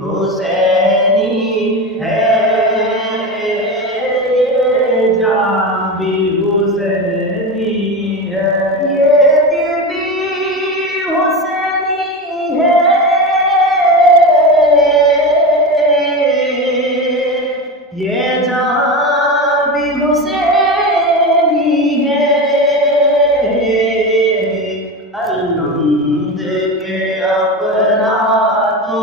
حسینی ہے، یہ جان بھی حسینی ہے، یہ دل بھی حسینی ہے، یہ جان بھی حسینی ہے، الحمد کے اپنا تو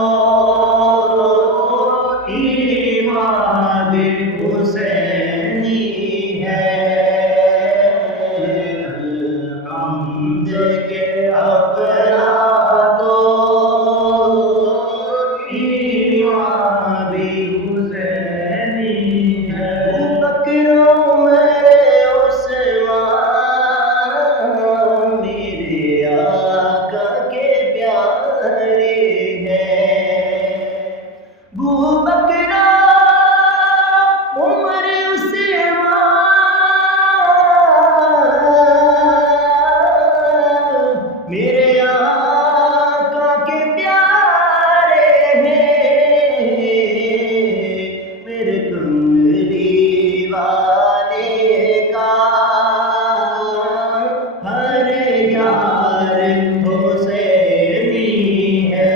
ایمان بھی حسینی ہے، الحمد کے اپنا تو ایمان بھی حسینی ہے، بکر عمر عثمان میرے آقا کے پیارے ہیں، بکر عمر عثمان میرے آقا کے پیارے ہیں، میرے کملی والے کا ہر یار حسینی ہے،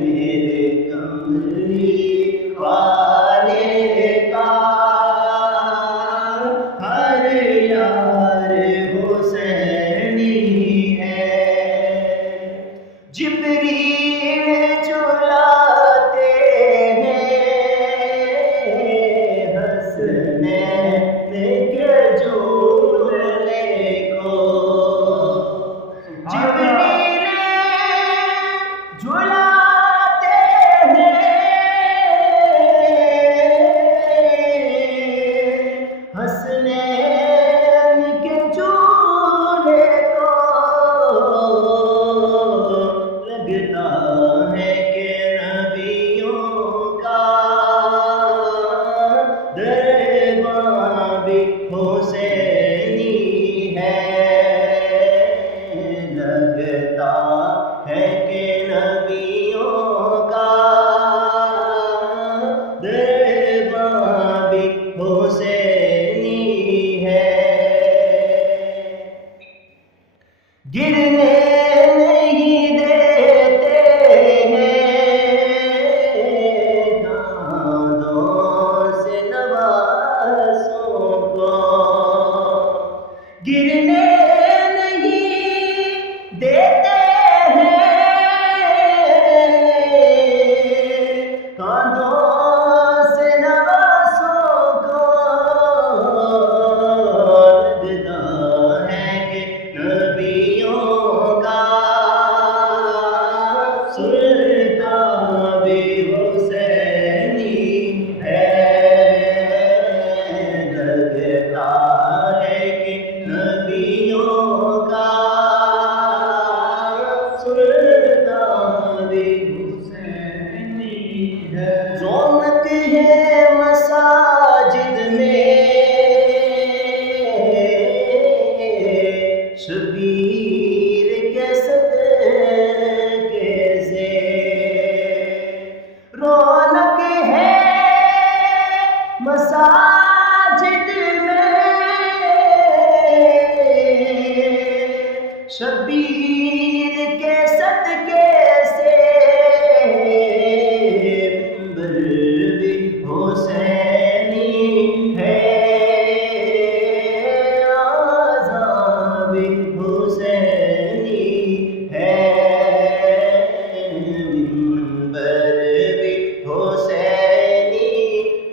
میرے کملی والے کا ہر یار حسینی ہے، جبریل جلاتے ہیں حسنین کے جھولے کو، جبریل جلاتے ہیں حسنین کے جھولے کو، لگتا ہے کہ نبیوں کا درباں بھی حسینی ہے، لگتا ہے کہ نبیوں کا درباں بھی حسینی ہے، گرنے نہیں دیتے ہیں دانتوں سے نوازوں کو، گرنے نہیں دیتے ہیں کاندھوں سے نوازوں کو، لگتا ہے کہ نبیوں کا سلطان بھی حسینی ہے، لگتا ہے کہ نبیوں کا سلطان بھی حسینی ہے، رونق ہے مساجد میں شبیر کے صدقے سے، رونق ہے مساجد میں شبیر کے صدقے سے، منبر بھی حسینی ہے، آذان بھی حسینی ہے، منبر بھی حسینی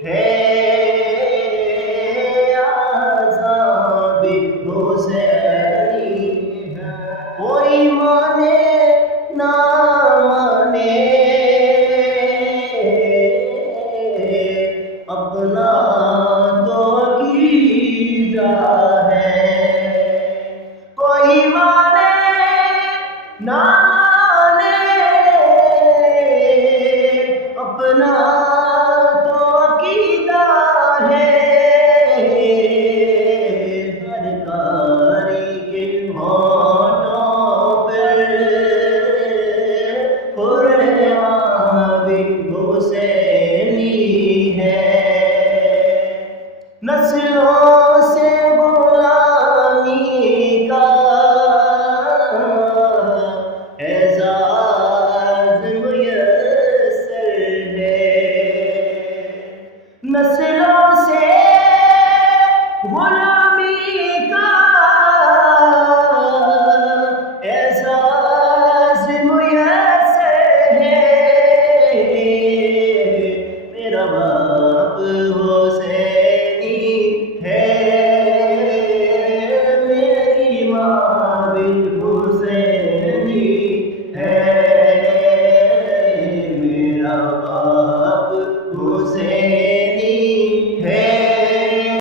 ہے، آذان بھی حسینی ہے، کوئی مانے نہ مانے اپنا تو عقیدہ ہے، کوئی مانے نہ مانے اپنا